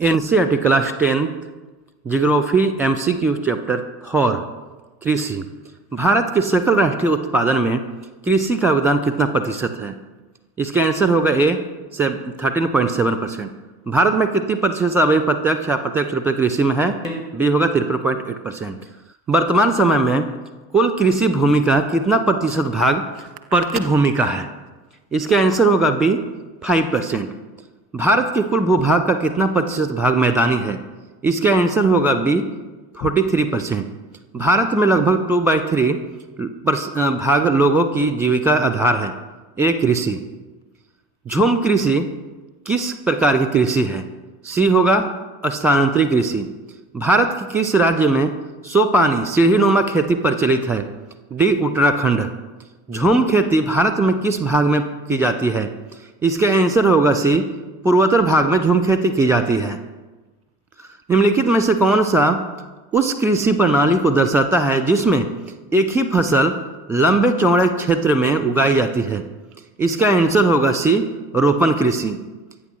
NCERT class 10th geography MCQ chapter 4 कृषि। भारत के सकल राष्ट्रीय उत्पादन में कृषि का योगदान कितना प्रतिशत है? इसका आंसर होगा ए 13.7%। भारत में कितनी प्रतिशत आबादी प्रत्यक्ष या अप्रत्यक्ष रूप से कृषि में है? बी होगा 53.8%। वर्तमान समय में कुल कृषि भूमि का कितना प्रतिशत भाग प्रति भूमि का है? इसका आंसर होगा बी 5%। भारत के कुल भूभाग का कितना प्रतिशत भाग मैदानी है? इसका आंसर होगा बी 43%। भारत में लगभग 2/3 भाग लोगों की जीविका आधार है। ए कृषि। झूम कृषि किस प्रकार की कृषि है? सी होगा स्थानांतरित कृषि। भारत के किस राज्य में सोपानी सीढ़ीनुमा खेती प्रचलित है? डी उत्तराखंड। झूम खेती भारत में किस भाग में की जाती है? इसका आंसर होगा सी पूर्वोत्तर भाग में झूम खेती की जाती है। निम्नलिखित में से कौन सा उस कृषि प्रणाली को दर्शाता है जिसमें एक ही फसल लंबे चौड़े क्षेत्र में उगाई जाती है? इसका आंसर होगा सी रोपण कृषि।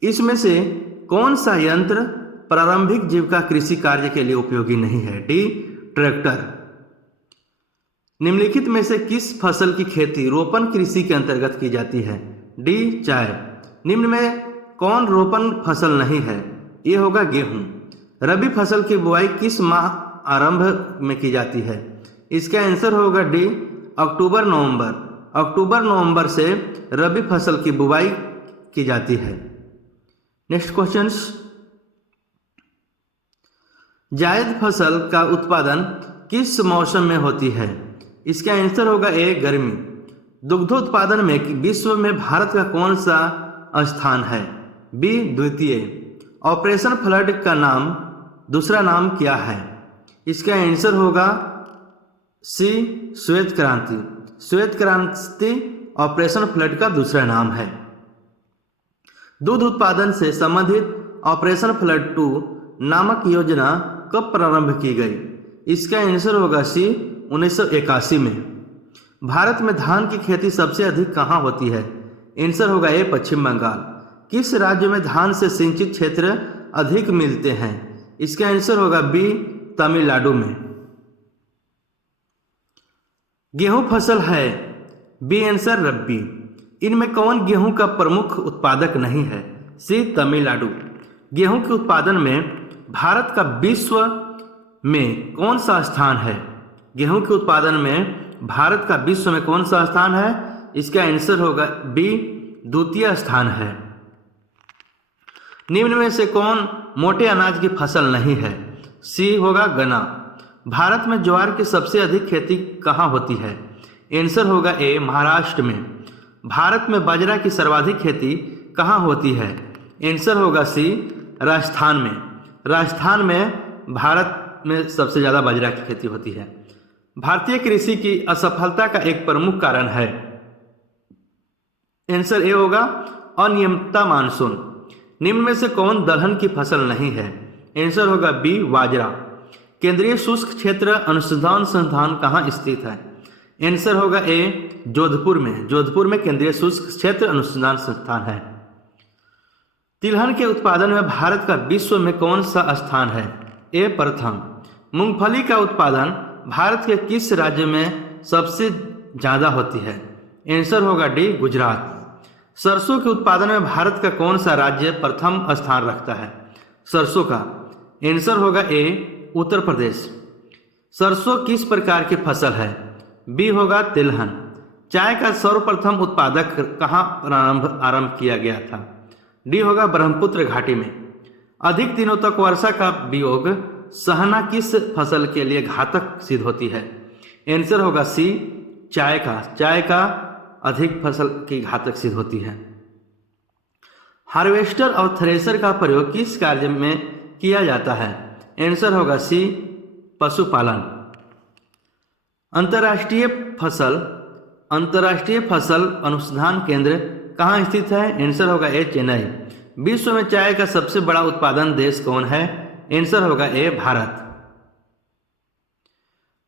इसमें से कौन सा यंत्र प्रारंभिक जीविका कृषि कार्य के लिए उपयोगी नहीं है? D tractor. निम्नलिखित में से किस फसल की खेती रोपण कृषि के अंतर्गत की जाती है? डी चाय। निम्न में कौन रोपण फसल नहीं है? ये होगा गेहूं। रबी फसल की बुआई किस माह आरंभ में की जाती है? इसका आंसर होगा डी अक्टूबर नवंबर। अक्टूबर नवंबर से रबी फसल की बुआई की जाती है। नेक्स्ट क्वेश्चन, जायद फसल का उत्पादन किस मौसम में होती है? इसका आंसर होगा ए गर्मी। दुग्ध उत्पादन में विश्व में भारत का कौन सा स्थान है? बी द्वितीय। ऑपरेशन फ्लड का दूसरा नाम क्या है? इसका आंसर होगा सी श्वेत क्रांति। श्वेत क्रांति ऑपरेशन फ्लड का दूसरा नाम है। दूध उत्पादन से संबंधित ऑपरेशन फ्लड 2 नामक योजना कब प्रारंभ की गई? इसका आंसर होगा सी 1981 में। भारत में धान की खेती सबसे अधिक कहाँ होती है? आंसर होगा ए पश्चिम बंगाल। किस राज्य में धान से सिंचित क्षेत्र अधिक मिलते हैं? इसका आंसर होगा बी तमिलनाडु में। गेहूं फसल है? बी आंसर रब्बी। इनमें कौन गेहूं का प्रमुख उत्पादक नहीं है? सी तमिलनाडु। गेहूं के उत्पादन में भारत का विश्व में कौन सा स्थान है? गेहूं के उत्पादन में भारत का विश्व में कौन सा स्थान है? इसका आंसर होगा बी द्वितीय स्थान है। निम्न में से कौन मोटे अनाज की फसल नहीं है? सी होगा गन्ना। भारत में ज्वार की सबसे अधिक खेती कहाँ होती है? आंसर होगा ए महाराष्ट्र में। भारत में बाजरा की सर्वाधिक खेती कहाँ होती है? आंसर होगा सी राजस्थान में। राजस्थान में भारत में सबसे ज़्यादा बाजरा की खेती होती है। भारतीय कृषि की असफलता का एक प्रमुख कारण है? आंसर ए होगा अनियमितता मानसून। निम्न में से कौन दलहन की फसल नहीं है? आंसर होगा बी बाजरा। केंद्रीय शुष्क क्षेत्र अनुसंधान संस्थान कहाँ स्थित है? आंसर होगा ए जोधपुर में। जोधपुर में केंद्रीय शुष्क क्षेत्र अनुसंधान संस्थान है। तिलहन के उत्पादन में भारत का विश्व में कौन सा स्थान है? ए प्रथम। मूंगफली का उत्पादन भारत के किस राज्य में सबसे ज़्यादा होती है? आंसर होगा डी गुजरात। सरसों के उत्पादन में भारत का कौन सा राज्य प्रथम स्थान रखता है? सरसों का आंसर होगा ए उत्तर प्रदेश। सरसों किस प्रकार की फसल है? बी होगा तिलहन। चाय का सर्वप्रथम उत्पादक कहाँ आरंभ किया गया था? डी होगा ब्रह्मपुत्र घाटी में। अधिक दिनों तक वर्षा का वियोग सहना किस फसल के लिए घातक सिद्ध होती है? आंसर होगा सी चाय का। चाय का अधिक फसल की घातक सिद्ध होती है। हार्वेस्टर और थ्रेशर का प्रयोग किस कार्य में किया जाता है? आंसर होगा सी पशुपालन। अंतर्राष्ट्रीय फसल अनुसंधान केंद्र कहाँ स्थित है? आंसर होगा ए चेन्नई। विश्व में चाय का सबसे बड़ा उत्पादन देश कौन है? आंसर होगा ए भारत।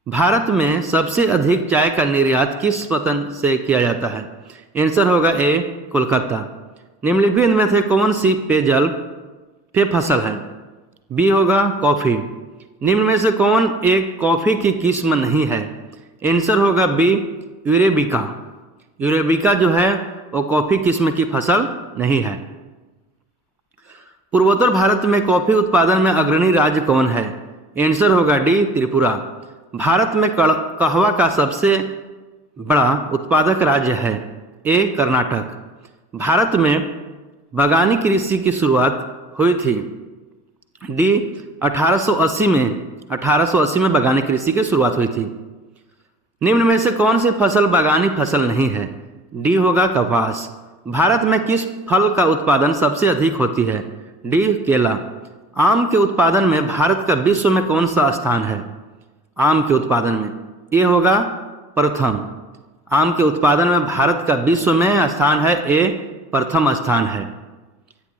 भारत में सबसे अधिक चाय का निर्यात किस वतन से किया जाता है? आंसर होगा ए कोलकाता। निम्नलिखित में से कौन सी पेय फसल है? बी होगा कॉफ़ी। निम्न में से कौन एक कॉफ़ी की किस्म नहीं है? आंसर होगा बी यूरेबिका। यूरेबिका जो है वो कॉफ़ी किस्म की फसल नहीं है। पूर्वोत्तर भारत में कॉफ़ी उत्पादन में अग्रणी राज्य कौन है? आंसर होगा डी त्रिपुरा। भारत में कहवा का सबसे बड़ा उत्पादक राज्य है? ए कर्नाटक। भारत में बागानी कृषि की शुरुआत हुई थी? डी 1880 में बागानी कृषि की शुरुआत हुई थी। निम्न में से कौन सी फसल बागानी फसल नहीं है? डी होगा कपास। भारत में किस फल का उत्पादन सबसे अधिक होती है? डी केला। आम के उत्पादन में भारत का विश्व में कौन सा स्थान है? आम के उत्पादन में ए होगा प्रथम। आम के उत्पादन में भारत का विश्व में स्थान है ए प्रथम स्थान है।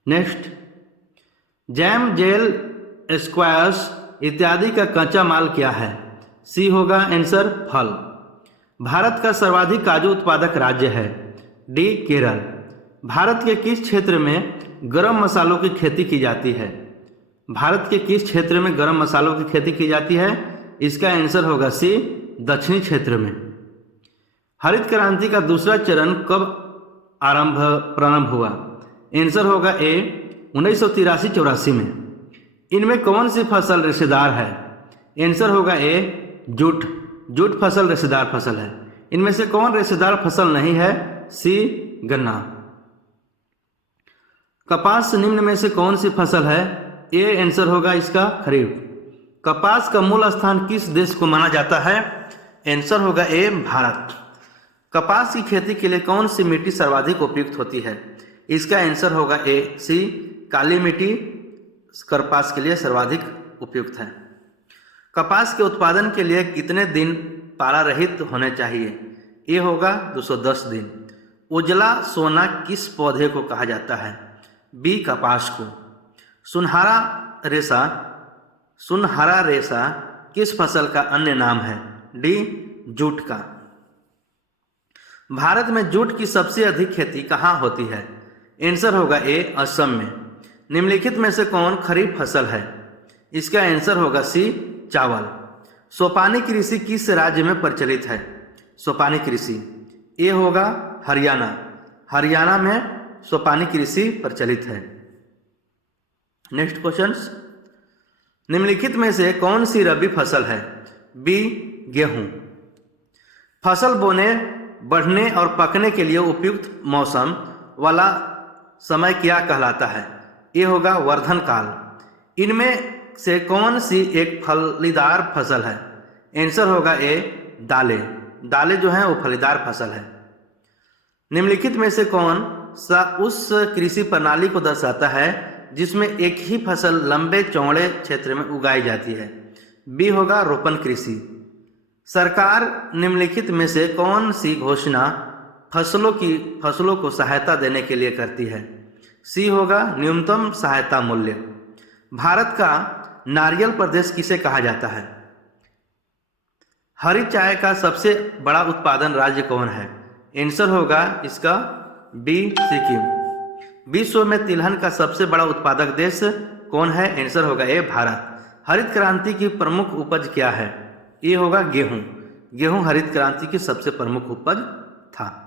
नेक्स्ट, जैम, जेल, स्क्वैश इत्यादि का कच्चा माल क्या है? सी होगा आंसर फल। भारत का सर्वाधिक काजू उत्पादक राज्य है? डी केरल। भारत के किस क्षेत्र में गरम मसालों की खेती की जाती है? भारत के किस क्षेत्र में गरम मसालों की खेती की जाती है? इसका आंसर होगा सी दक्षिणी क्षेत्र में। हरित क्रांति का दूसरा चरण कब प्रारंभ हुआ? आंसर होगा ए 1983-84 में। इनमें कौन सी फसल रेशेदार है? आंसर होगा ए जूट। जूट फसल रेशेदार फसल है। इनमें से कौन रेशेदार फसल नहीं है? सी गन्ना। कपास निम्न में से कौन सी फसल है? ए आंसर होगा इसका खरीफ। कपास का मूल स्थान किस देश को माना जाता है? आंसर होगा ए भारत। कपास की खेती के लिए कौन सी मिट्टी सर्वाधिक उपयुक्त होती है? इसका आंसर होगा ए सी काली मिट्टी कपास के लिए सर्वाधिक उपयुक्त है। कपास के उत्पादन के लिए कितने दिन पाला रहित होने चाहिए? ए होगा 210 दिन। उजला सोना किस पौधे को कहा जाता है? बी कपास को। सुनहरा रेशा किस फसल का अन्य नाम है? डी जूट का। भारत में जूट की सबसे अधिक खेती कहाँ होती है? आंसर होगा ए असम में। निम्नलिखित में से कौन खरीफ फसल है? इसका आंसर होगा सी चावल। सोपानी कृषि किस राज्य में प्रचलित है? सोपानी कृषि ए होगा हरियाणा। हरियाणा में सोपानी कृषि प्रचलित है। नेक्स्ट क्वेश्चंस, निम्नलिखित में से कौन सी रबी फसल है? बी गेहूं। फसल बोने, बढ़ने और पकने के लिए उपयुक्त मौसम वाला समय क्या कहलाता है? ये होगा वर्धन काल। इनमें से कौन सी एक फलीदार फसल है? आंसर होगा ए दालें। दालें जो हैं वो फलीदार फसल है। निम्नलिखित में से कौन सा उस कृषि प्रणाली को दर्शाता है जिसमें एक ही फसल लंबे चौड़े क्षेत्र में उगाई जाती है? बी होगा रोपण कृषि। सरकार निम्नलिखित में से कौन सी घोषणा फसलों को सहायता देने के लिए करती है? सी होगा न्यूनतम सहायता मूल्य। भारत का नारियल प्रदेश किसे कहा जाता है? हरी चाय का सबसे बड़ा उत्पादन राज्य कौन है? आंसर होगा इसका बी सिक्किम। विश्व में तिलहन का सबसे बड़ा उत्पादक देश कौन है? आंसर होगा ए भारत। हरित क्रांति की प्रमुख उपज क्या है? ये होगा गेहूं। गेहूं हरित क्रांति की सबसे प्रमुख उपज था।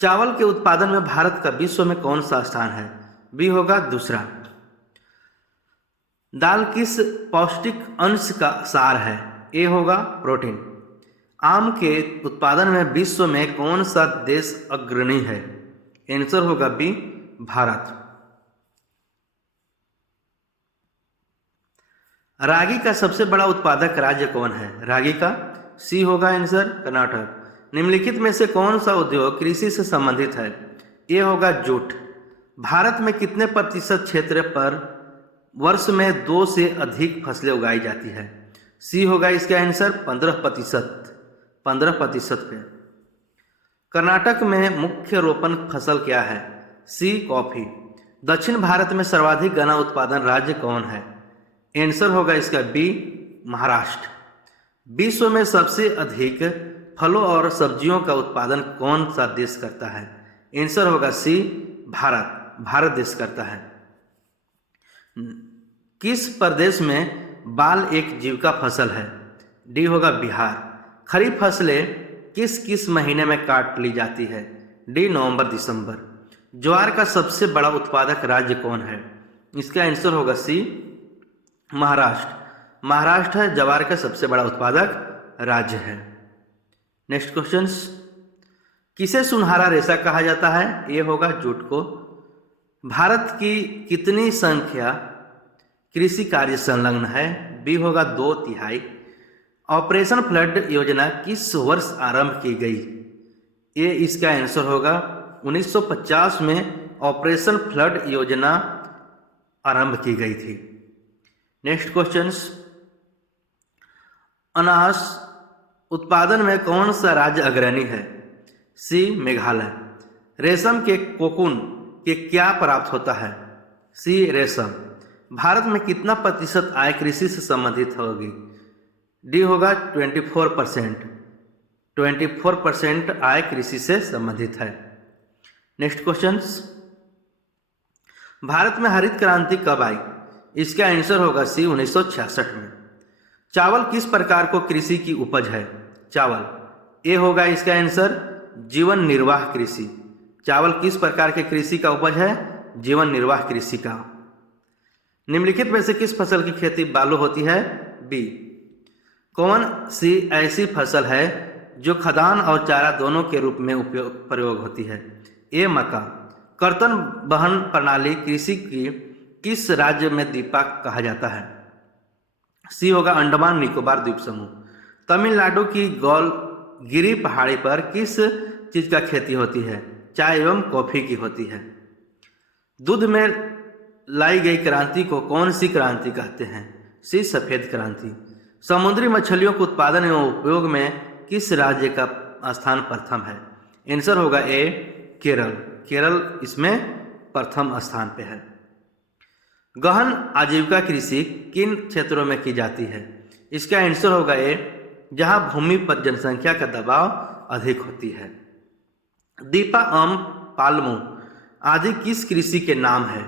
चावल के उत्पादन में भारत का विश्व में कौन सा स्थान है? बी होगा दूसरा। दाल किस पौष्टिक अंश का सार है? ए होगा प्रोटीन। आम के उत्पादन में विश्व में कौन सा देश अग्रणी है? आंसर होगा बी भारत। रागी का सबसे बड़ा उत्पादक राज्य कौन है? रागी का सी होगा आंसर कर्नाटक। निम्नलिखित में से कौन सा उद्योग कृषि से संबंधित है? ये होगा जूट। भारत में कितने प्रतिशत क्षेत्र पर वर्ष में 2 से अधिक फसलें उगाई जाती है? सी होगा इसका आंसर 15% पे। कर्नाटक में मुख्य रोपण फसल क्या है? सी कॉफी। दक्षिण भारत में सर्वाधिक गन्ना उत्पादन राज्य कौन है? आंसर होगा इसका बी महाराष्ट्र। विश्व में सबसे अधिक फलों और सब्जियों का उत्पादन कौन सा देश करता है? आंसर होगा सी भारत। भारत देश करता है। किस प्रदेश में बाल एक जीविका फसल है? डी होगा बिहार। खरीफ फसलें किस किस महीने में काट ली जाती है? डी नवंबर दिसंबर। ज्वार का सबसे बड़ा उत्पादक राज्य कौन है? इसका आंसर होगा सी महाराष्ट्र। महाराष्ट्र है ज्वार का सबसे बड़ा उत्पादक राज्य है। नेक्स्ट क्वेश्चन, किसे सुनहरा रेशा कहा जाता है? ये होगा जूट को। भारत की कितनी संख्या कृषि कार्य संलग्न है? बी होगा 2/3। ऑपरेशन फ्लड योजना किस वर्ष आरंभ की गई? ये इसका आंसर होगा 1950 में ऑपरेशन फ्लड योजना आरंभ की गई थी। नेक्स्ट क्वेश्चन, अनाज उत्पादन में कौन सा राज्य अग्रणी है? सी मेघालय। रेशम के कोकून के क्या प्राप्त होता है? सी रेशम। भारत में कितना प्रतिशत आय कृषि से संबंधित होगी? डी होगा 24%। 24% आय कृषि से संबंधित है। नेक्स्ट क्वेश्चन, भारत में हरित क्रांति कब आई? इसका आंसर होगा सी 1966 में। चावल किस प्रकार को कृषि की उपज है? चावल। ए होगा इसका आंसर जीवन निर्वाह कृषि। चावल किस प्रकार के कृषि का उपज है? जीवन निर्वाह कृषि का। निम्नलिखित में से किस फसल की खेती बालू होती है? बी। कौन सी ऐसी फसल है जो खदान और चारा दोनों के रूप में प्रयोग होती है? ए मक्का। कर्तन वहन प्रणाली कृषि की किस राज्य में दीपा कहा जाता है? सी होगा अंडमान निकोबार द्वीप समूह। तमिलनाडु की गौलगिरी पहाड़ी पर किस चीज का खेती होती है? चाय एवं कॉफी की होती है। दूध में लाई गई क्रांति को कौन सी क्रांति कहते हैं? सी सफेद क्रांति। समुद्री मछलियों के उत्पादन एवं उपयोग में किस राज्य का स्थान प्रथम है? आंसर होगा ए केरल। केरल इसमें प्रथम स्थान पे है। गहन आजीविका कृषि किन क्षेत्रों में की जाती है? इसका आंसर होगा ए जहां भूमि पर जनसंख्या का दबाव अधिक होती है। दीपा आम पाल्मो आदि किस कृषि के नाम है?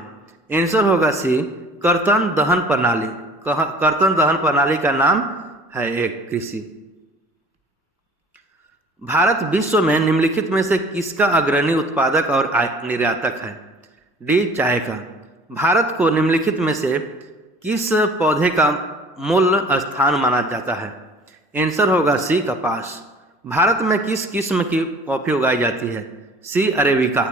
आंसर होगा सी कर्तन दहन प्रणाली। कर्तन दहन प्रणाली का नाम है एक कृषि। भारत विश्व में निम्नलिखित में से किसका अग्रणी उत्पादक और निर्यातक है? डी चाय का। भारत को निम्नलिखित में से किस पौधे का मूल स्थान माना जाता है? आंसर होगा सी कपास। भारत में किस किस्म की कॉफी उगाई जाती है? सी अरेबिका।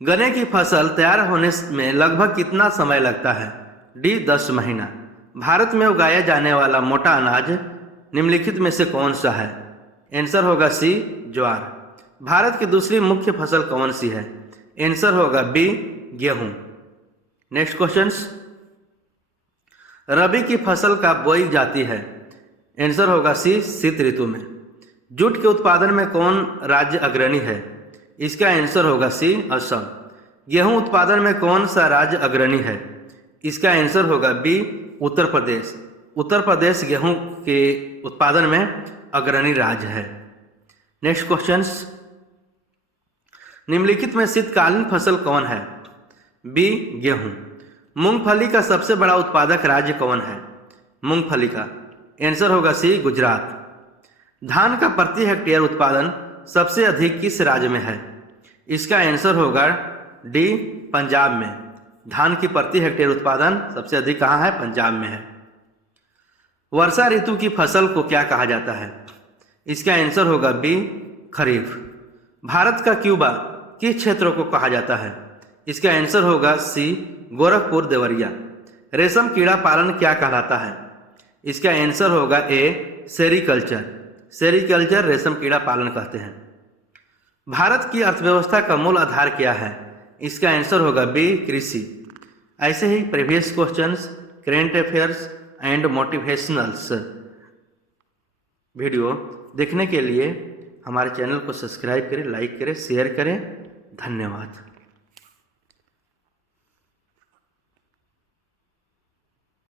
गन्ने की फसल तैयार होने में लगभग कितना समय लगता है? डी 10 महीना। भारत में उगाया जाने वाला मोटा अनाज निम्नलिखित में से कौन सा है? आंसर होगा सी ज्वार। भारत की दूसरी मुख्य फसल कौन सी है? आंसर होगा बी गेहूं। नेक्स्ट क्वेश्चन, रबी की फसल कब बोई जाती है? आंसर होगा सी शीत ऋतु में। जूट के उत्पादन में कौन राज्य अग्रणी है? इसका आंसर होगा सी असम। गेहूं उत्पादन में कौन सा राज्य अग्रणी है? इसका आंसर होगा बी उत्तर प्रदेश। उत्तर प्रदेश गेहूं के उत्पादन में अग्रणी राज्य है। नेक्स्ट क्वेश्चन, निम्नलिखित में शीतकालीन फसल कौन है? बी गेहूं। मूंगफली का सबसे बड़ा उत्पादक राज्य कौन है? मूंगफली का। आंसर होगा सी गुजरात। धान का प्रति हेक्टेयर उत्पादन सबसे अधिक किस राज्य में है? इसका आंसर होगा डी पंजाब में। धान की प्रति हेक्टेयर उत्पादन सबसे अधिक कहाँ है? पंजाब में है। वर्षा ऋतु की फसल को क्या कहा जाता है? इसका आंसर होगा बी खरीफ। भारत का क्यूबा किस क्षेत्रों को कहा जाता है? इसका आंसर होगा सी गोरखपुर देवरिया। रेशम कीड़ा पालन क्या कहलाता है? इसका आंसर होगा ए सेरीकल्चर। सेरीकल्चर रेशम कीड़ा पालन कहते हैं। भारत की अर्थव्यवस्था का मूल आधार क्या है? इसका आंसर होगा बी कृषि। ऐसे ही previous questions, current affairs and motivationals video देखने के लिए हमारे चैनल को सब्सक्राइब करें, लाइक करें, शेयर करें। धन्यवाद।